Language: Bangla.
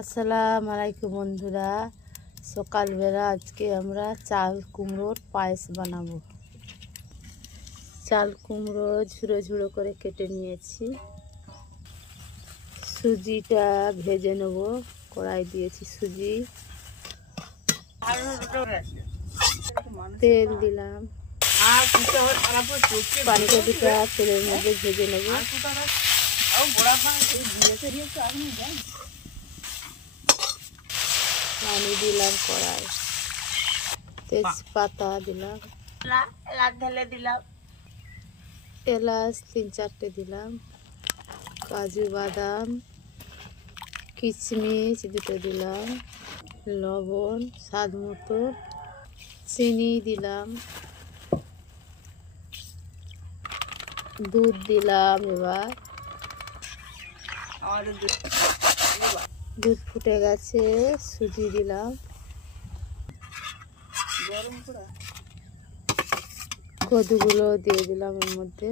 আসসালামু আলাইকুম বন্ধুরা, সকালবেলা আজকে আমরা চাল কুমড়োর পায়েস বানাবো। চাল কুমড়ো ঝুড়ো ঝুড়ো করে কেটে নিয়েছি। সুজিটা ভেজে নেব। কড়াই দিয়েছি সুজি, তেল দিলাম, পানিটা দুটা তেলের মধ্যে ভেজে নেব। পানি দিলাম কড়াই, তেজপাতা দিলাম, এলাচ 3-4টে দিলাম, কাজু বাদাম কিশমিশ 2টো দিলাম, লবণ স্বাদ মতো, চিনি দিলাম, দুধ দিলাম। এবার দুধ ফুটে গেছে, সুজি দিলাম, কদুগুলো দিয়ে দিলাম এর মধ্যে।